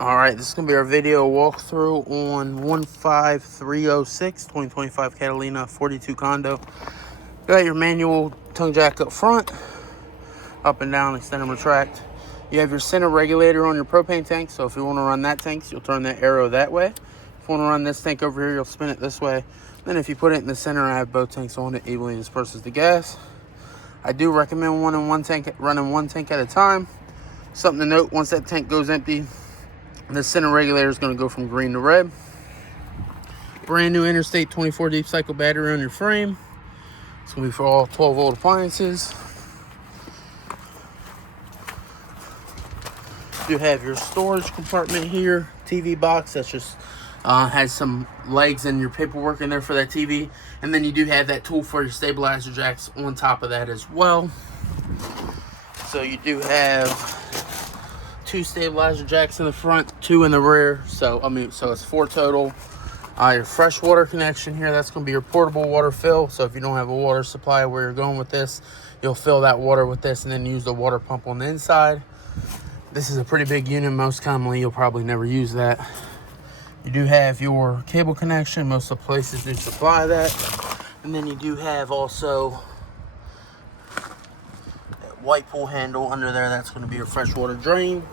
Alright, this is going to be our video walkthrough on 15306 2025 Catalina 42CONDO. You got your manual tongue jack up front, up and down, extend and retract. You have your center regulator on your propane tank, so if you want to run that tank, you'll turn that arrow that way. If you want to run this tank over here, you'll spin it this way. Then if you put it in the center and have both tanks on it, evenly disperses the gas. I do recommend running one tank at a time. Something to note, once that tank goes empty, the center regulator is going to go from green to red. Brand new Interstate 24 deep cycle battery on your frame. It's going to be for all 12-volt appliances. You have your storage compartment here, TV box that's just has some legs and your paperwork in there for that TV. And then you do have that tool for your stabilizer jacks on top of that as well. So you do have 2 stabilizer jacks in the front, 2 in the rear. So it's 4 total. Your fresh water connection here, that's going to be your portable water fill. So if you don't have a water supply where you're going with this, you'll fill that water with this and then use the water pump on the inside. This is a pretty big unit. Most commonly, you'll probably never use that. You do have your cable connection. Most of the places do supply that. And then you do have also that white pull handle under there. That's going to be your freshwater drain.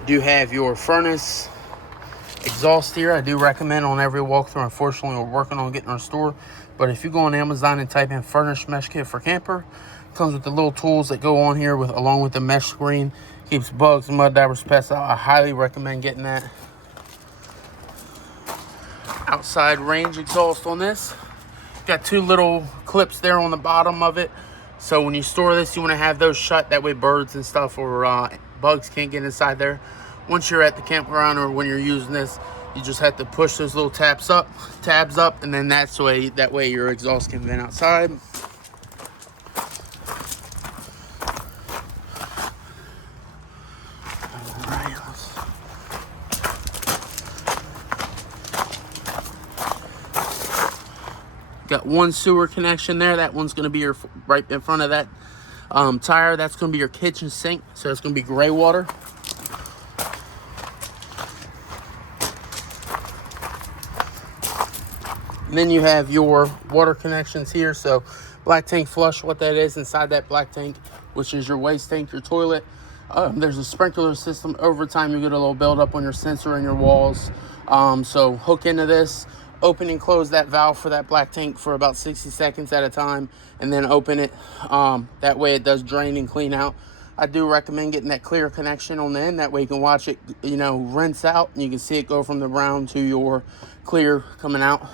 You do have your furnace exhaust here. I do recommend on every walkthrough. Unfortunately, we're working on getting restored. But if you go on Amazon and type in furnace mesh kit for camper, it comes with the little tools that go on here along with the mesh screen. Keeps bugs, mud dabbers, pests out. I highly recommend getting that. Outside range exhaust on this. Got 2 little clips there on the bottom of it. So when you store this, you want to have those shut. That way birds and stuff or bugs can't get inside there. Once you're at the campground or when you're using this, you just have to push those little tabs up, and then that way your exhaust can vent outside. Got 1 sewer connection there. That one's going to be right in front of that tire. That's going to be your kitchen sink. So it's going to be gray water. And then you have your water connections here. So black tank flush, what that is inside that black tank, which is your waste tank, your toilet. There's a sprinkler system. Over time, you get a little buildup on your sensor and your walls. So hook into this. Open and close that valve for that black tank for about 60 seconds at a time, and then open it. That way it does drain and clean out. I do recommend getting that clear connection on the end. That way you can watch it, rinse out, and you can see it go from the brown to your clear coming out.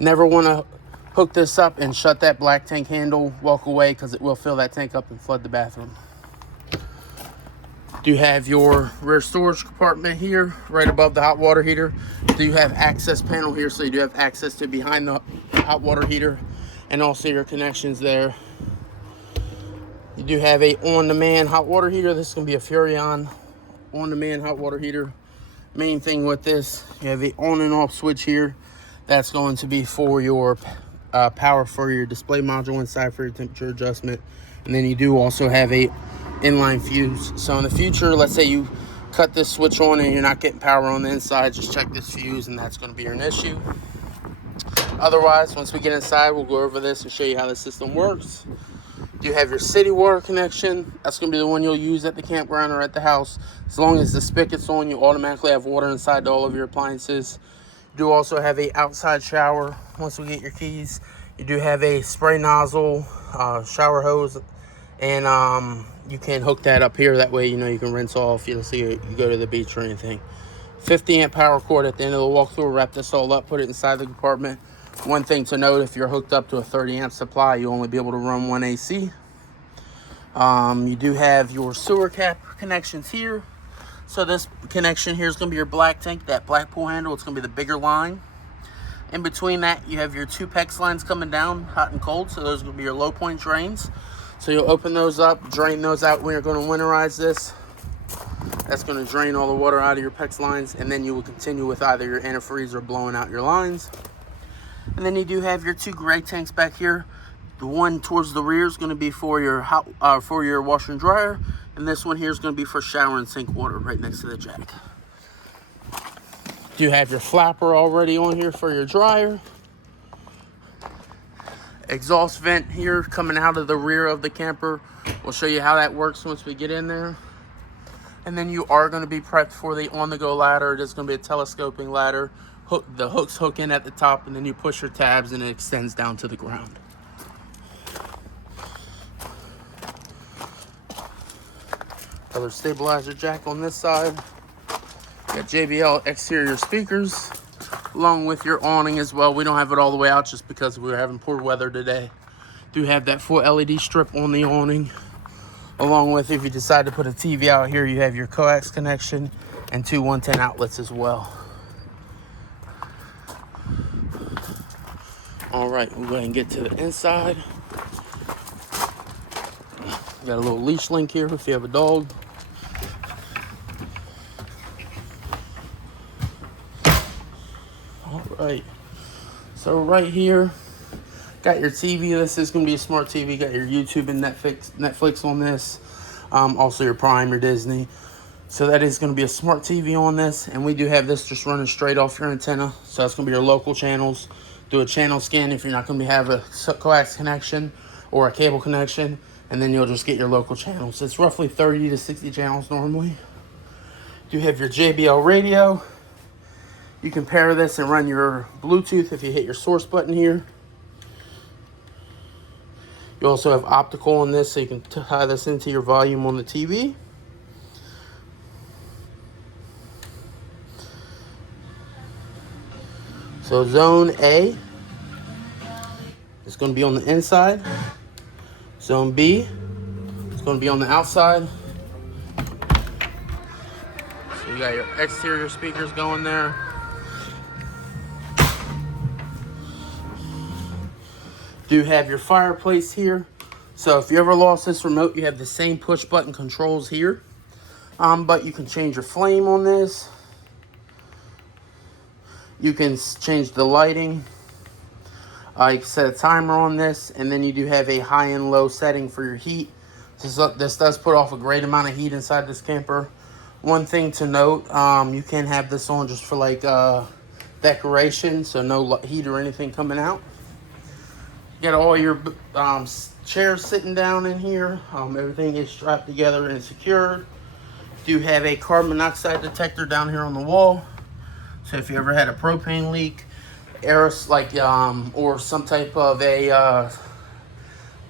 Never want to hook this up and shut that black tank handle, walk away, because it will fill that tank up and flood the bathroom. You have your rear storage compartment here, right above the hot water heater. You have access panel here, so you do have access to behind the hot water heater, and also your connections there. You do have a on-demand hot water heater. This is going to be a Furrion on-demand hot water heater. Main thing with this, you have a on and off switch here. That's going to be for your power for your display module inside for your temperature adjustment. And then you do also have a inline fuse. So in the future, let's say you cut this switch on and you're not getting power on the inside, just check this fuse and that's going to be an issue. Otherwise, once we get inside, we'll go over this and show you how the system works. You have your city water connection. That's going to be the one you'll use at the campground or at the house. As long as the spigot's on, you automatically have water inside all of your appliances. You do also have a outside shower. Once we get your keys, you do have a spray nozzle, shower hose, and you can hook that up here. That way, you can rinse off. You'll see you go to the beach or anything. 50 amp power cord at the end of the walkthrough. We'll wrap this all up, put it inside the compartment. One thing to note, if you're hooked up to a 30 amp supply, you'll only be able to run 1 AC. You do have your sewer cap connections here. So this connection here is going to be your black tank, that black pull handle. It's going to be the bigger line. In between that, you have your 2 PEX lines coming down, hot and cold. So those are going to be your low point drains. So you'll open those up, drain those out when you're going to winterize this. That's going to drain all the water out of your PEX lines, and then you will continue with either your antifreeze or blowing out your lines. And then you do have your 2 gray tanks back here. The one towards the rear is going to be for your for your washer and dryer, and this one here is going to be for shower and sink water right next to the jack. You have your flapper already on here for your dryer. Exhaust vent here coming out of the rear of the camper. We'll show you how that works once we get in there. And then you are going to be prepped for the on-the-go ladder. It is going to be a telescoping ladder. The hooks hook in at the top, and then you push your tabs and it extends down to the ground. Other stabilizer jack on this side. Got JBL exterior speakers along with your awning as well. We don't have it all the way out just because we were having poor weather today. Do have that full LED strip on the awning. Along with, if you decide to put a TV out here, you have your coax connection and two 110 outlets as well. All right, we'll go ahead and get to the inside. Got a little leash link here if you have a dog. All right, so right here, got your TV. This is going to be a smart TV. Got your YouTube and Netflix on this. Also your Prime, your Disney. So that is going to be a smart TV on this. And we do have this just running straight off your antenna. So that's going to be your local channels. Do a channel scan if you're not going to have a coax connection or a cable connection. And then you'll just get your local channels. It's roughly 30 to 60 channels normally. Do have your JBL radio. You can pair this and run your Bluetooth if you hit your source button here. You also have optical on this, so you can tie this into your volume on the TV. So zone A is going to be on the inside. Zone B is going to be on the outside. So you got your exterior speakers going there. Do have your fireplace here. So if you ever lost this remote, you have the same push button controls here. But you can change your flame on this. You can change the lighting. You can set a timer on this, and then you do have a high and low setting for your heat. This does put off a great amount of heat inside this camper. One thing to note, you can have this on just for like decoration, so no heat or anything coming out. You got all your chairs sitting down in here. Everything is strapped together and secured. Do have a carbon monoxide detector down here on the wall. So if you ever had a propane leak, or some type of a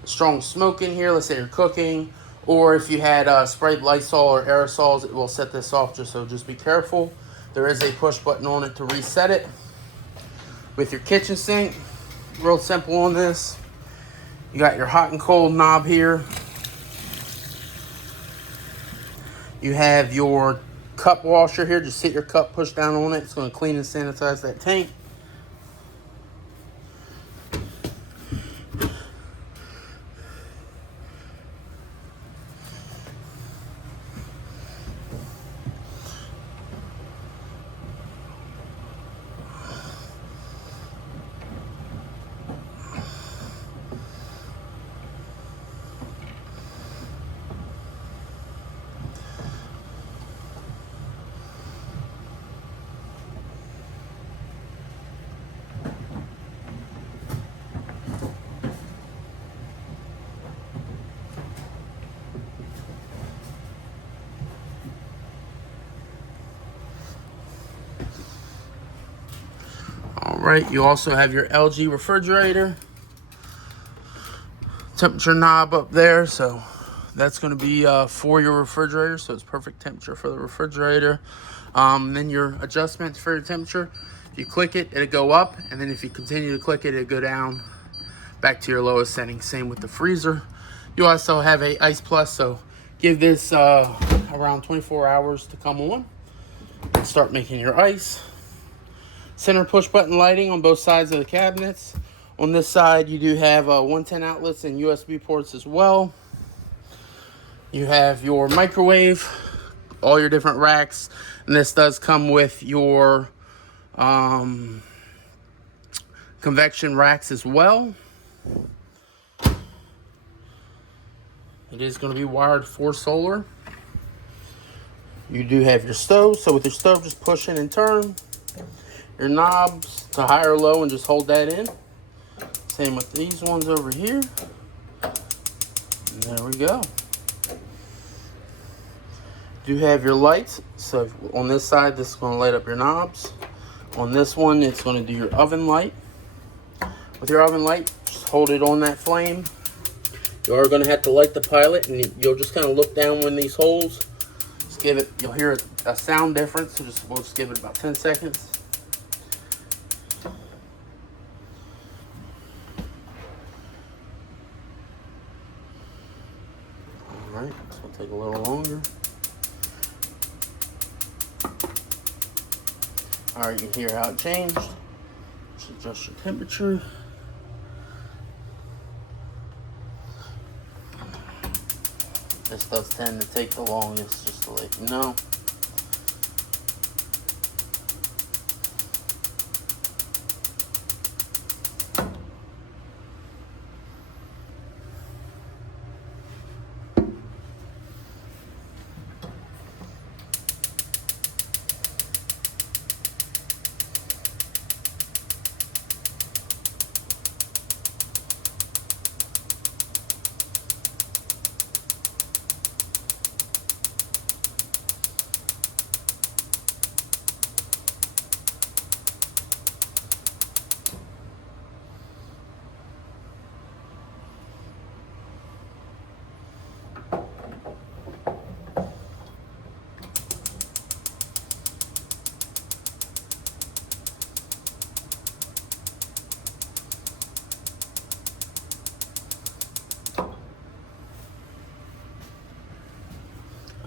strong smoke in here, let's say you're cooking, or if you had sprayed Lysol or aerosols, it will set this off, so just be careful. There is a push button on it to reset it. With your kitchen sink, real simple on this. You got your hot and cold knob here. You have your cup washer here. Just sit your cup, push down on it. It's going to clean and sanitize that tank. All right, you also have your LG refrigerator. Temperature knob up there, so that's going to be for your refrigerator, so it's perfect temperature for the refrigerator. Then your adjustments for your temperature. If you click it, it'll go up, and then if you continue to click it, it'll go down back to your lowest setting. Same with the freezer. You also have a Ice Plus, so give this around 24 hours to come on and start making your ice. Center push button lighting on both sides of the cabinets. On this side, you do have 110 outlets and USB ports as well. You have your microwave, all your different racks, and this does come with your convection racks as well. It is going to be wired for solar. You do have your stove, so with your stove, just push in and turn. Your knobs to high or low and just hold that in. Same with these ones over here. And there we go. You have your lights. So on this side, this is going to light up your knobs. On this one, it's going to do your oven light. With your oven light, just hold it on that flame. You are going to have to light the pilot, and you'll just kind of look down when these holes. Just give it, you'll hear a sound difference, so we'll just give it about 10 seconds. Alright, this will take a little longer. Alright, you can hear how it changed. Just adjust your temperature. This does tend to take the longest, just to let you know.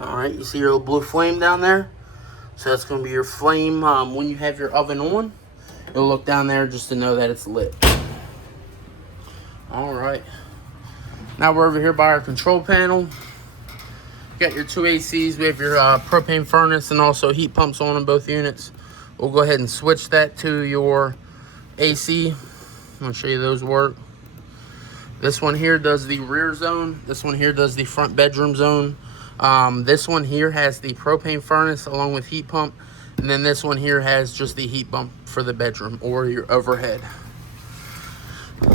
Alright, you see your little blue flame down there? So that's going to be your flame when you have your oven on. You'll look down there just to know that it's lit. Alright. Now we're over here by our control panel. You got your two ACs. We have your propane furnace and also heat pumps on both units. We'll go ahead and switch that to your AC. I'm going to show you those work. This one here does the rear zone. This one here does the front bedroom zone. This one here has the propane furnace along with heat pump. And then this one here has just the heat pump for the bedroom or your overhead.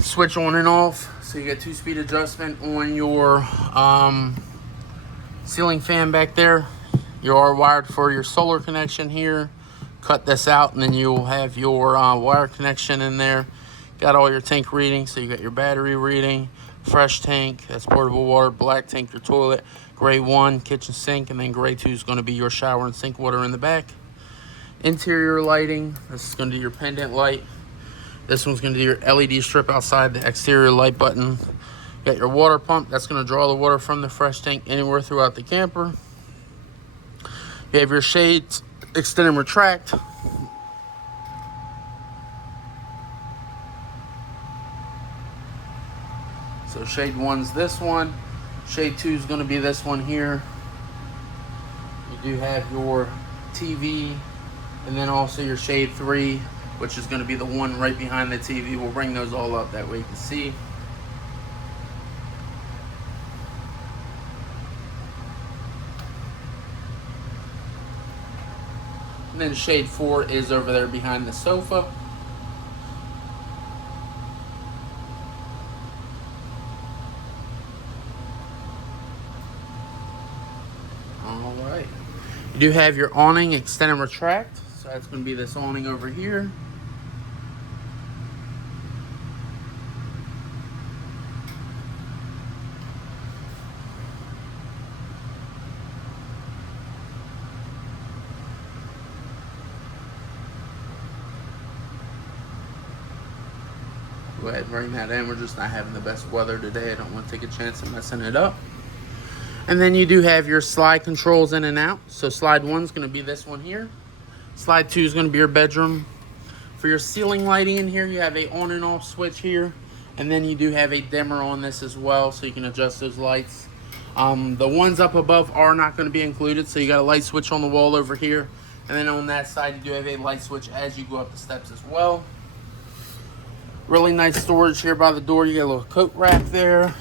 Switch on and off. So you got 2-speed adjustment on your ceiling fan back there. You are wired for your solar connection here. Cut this out and then you'll have your wire connection in there. Got all your tank readings. So you got your battery reading, fresh tank, that's portable water, black tank, your toilet, gray 1, kitchen sink, and then gray 2 is going to be your shower and sink water in the back. Interior lighting, this is going to do your pendant light. This one's going to do your LED strip outside the exterior light button. Got your water pump, that's going to draw the water from the fresh tank anywhere throughout the camper. You have your shades, extend and retract. So shade 1's this one. Shade 2 is going to be this one here. You do have your TV, and then also your shade 3, which is going to be the one right behind the TV. We'll bring those all up that way you can see. And then shade 4 is over there behind the sofa. Alright. You do have your awning extend and retract. So that's going to be this awning over here. Go ahead and bring that in. We're just not having the best weather today. I don't want to take a chance of messing it up. And then you do have your slide controls in and out. So slide 1 is going to be this one here. Slide 2 is going to be your bedroom. For your ceiling lighting in here, you have a on and off switch here. And then you do have a dimmer on this as well, so you can adjust those lights. The ones up above are not going to be included, so you got a light switch on the wall over here. And then on that side, you do have a light switch as you go up the steps as well. Really nice storage here by the door. You got a little coat rack there.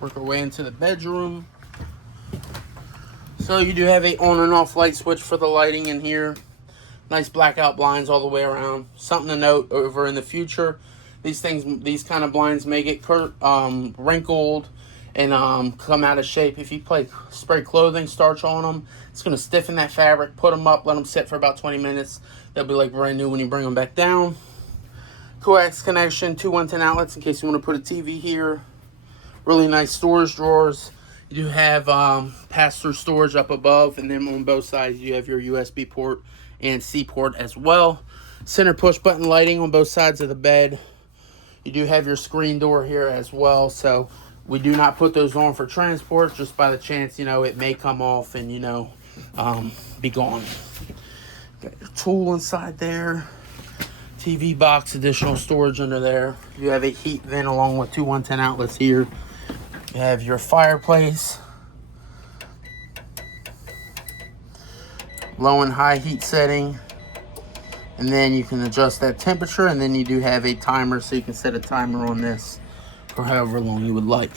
Work our way into the bedroom. So you do have a on and off light switch for the lighting in here. Nice blackout blinds all the way around. Something to note over in the future, these kind of blinds may get wrinkled and come out of shape. If you spray clothing starch on them, it's going to stiffen that fabric. Put them up, let them sit for about 20 minutes. They'll be like brand new when you bring them back down. Coax connection, 2 110 outlets in case you want to put a TV here. Really nice storage drawers. You do have pass-through storage up above, and then on both sides you have your USB port and C port as well. Center push button lighting on both sides of the bed. You do have your screen door here as well, so we do not put those on for transport, just by the chance, you know, it may come off and, you know, be gone. Got your tool inside there. TV box, additional storage under there. You have a heat vent along with 2 110 outlets here. You have your fireplace. Low and high heat setting. And then you can adjust that temperature, and then you do have a timer, so you can set a timer on this for however long you would like.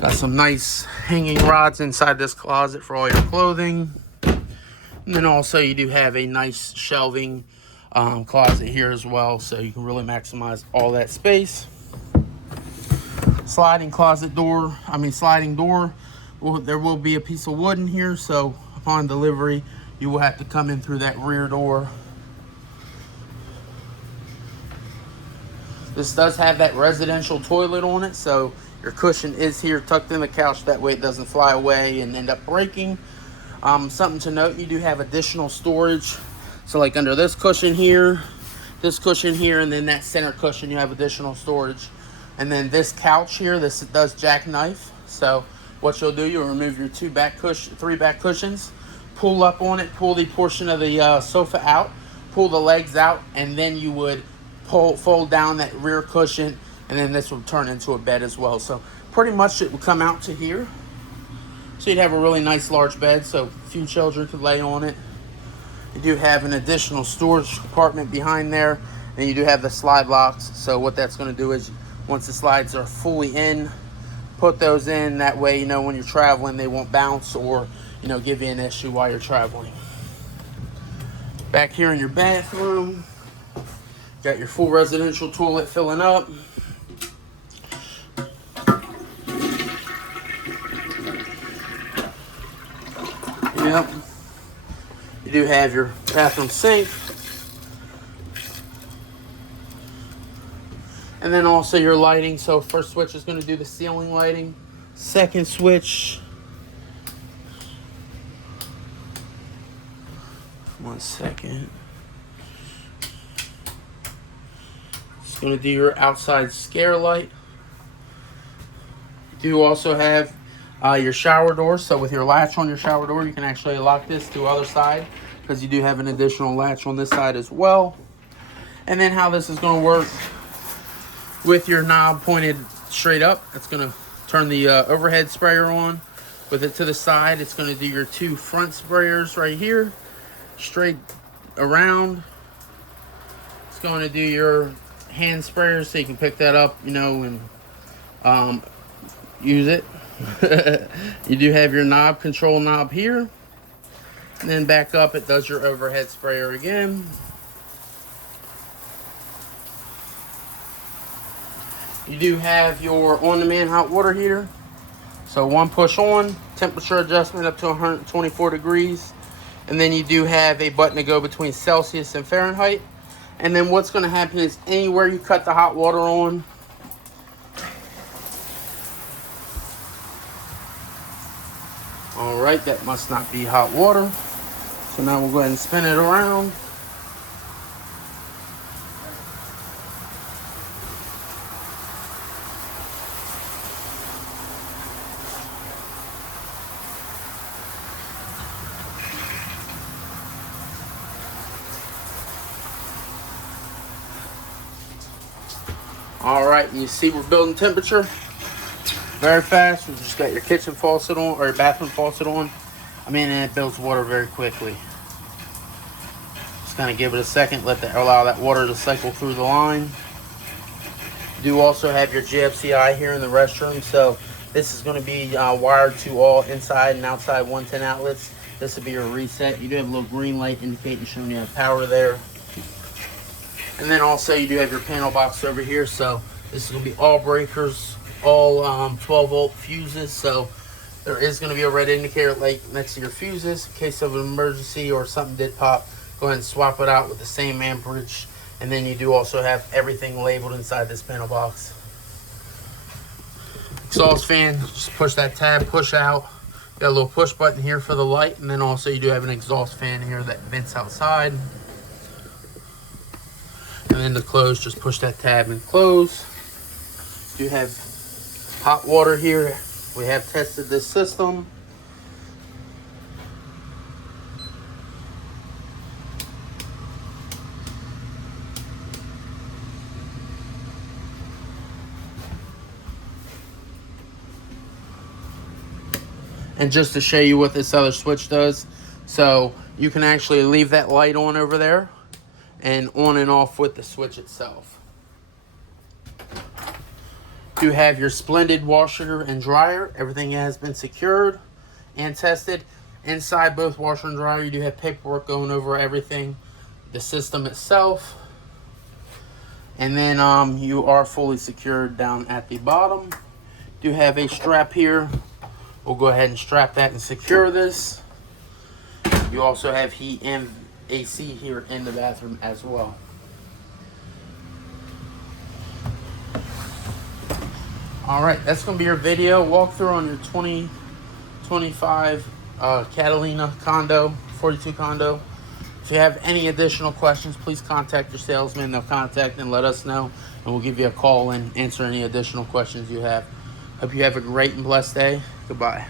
Got some nice hanging rods inside this closet for all your clothing. And then also you do have a nice shelving closet here as well, so you can really maximize all that space. Sliding door. Well, there will be a piece of wood in here, so upon delivery you will have to come in through that rear door. This does have that residential toilet on it, so your cushion is here tucked in the couch. That way it doesn't fly away and end up breaking. Something to note, you do have additional storage. So like under this cushion here, and then that center cushion, you have additional storage. And then this couch here, this does jackknife. So what you'll do, you'll remove your 3 back cushions, pull up on it, pull the portion of the sofa out, pull the legs out, and then you would fold down that rear cushion, and then this will turn into a bed as well. So pretty much it will come out to here. So you'd have a really nice large bed, so a few children could lay on it. You do have an additional storage compartment behind there, and you do have the slide locks. So what that's going to do is, once the slides are fully in, put those in. That way, you know, when you're traveling, they won't bounce or, you know, give you an issue while you're traveling. Back here in your bathroom, got your full residential toilet filling up. Yep. You do have your bathroom sink. And then also your lighting. So first switch is going to do the ceiling lighting. Second switch. One second. It's going to do your outside scare light. You do also have your shower door. So with your latch on your shower door, you can actually lock this to the other side, because you do have an additional latch on this side as well. And then how this is going to work, with your knob pointed straight up, it's going to turn the overhead sprayer on. With it to the side, it's going to do your 2 front sprayers right here, straight around. It's going to do your hand sprayers, so you can pick that up, you know, and use it. You do have your control knob here, and then back up, it does your overhead sprayer again. You do have your on-demand hot water heater. So one push on, temperature adjustment up to 124 degrees. And then you do have a button to go between Celsius and Fahrenheit. And then what's going to happen is, anywhere you cut the hot water on, all right, that must not be hot water. So now we'll go ahead and spin it around. All right, and you see we're building temperature very fast. We just got your kitchen faucet on, or your bathroom faucet on. And it builds water very quickly. Just kind of give it a second, allow that water to cycle through the line. You do also have your GFCI here in the restroom, so This is going to be wired to all inside and outside 110 outlets. This will be your reset. You do have a little green light indicating showing you have power there. And then also you do have your panel box over here. So this is going to be all breakers, all 12-volt fuses. So there is going to be a red indicator light next to your fuses in case of an emergency or something did pop. Go ahead and swap it out with the same amperage. And then you do also have everything labeled inside this panel box. Exhaust fan, just push that tab, push out. Got a little push button here for the light, and then also you do have an exhaust fan here that vents outside. And then to close, just push that tab and close. You have hot water here. We have tested this system. And just to show you what this other switch does, so you can actually leave that light on over there and on and off with the switch itself. You have your splendid washer and dryer. Everything has been secured and tested. Inside both washer and dryer, you do have paperwork going over everything, the system itself. And then you are fully secured down at the bottom. You have a strap here. We'll go ahead and strap that and secure this. You also have heat and AC here in the bathroom as well. All right, that's going to be your video walkthrough on your 2025 Catalina condo, 42 condo. If you have any additional questions, please contact your salesman. They'll contact and let us know, and we'll give you a call and answer any additional questions you have. Hope you have a great and blessed day. Goodbye.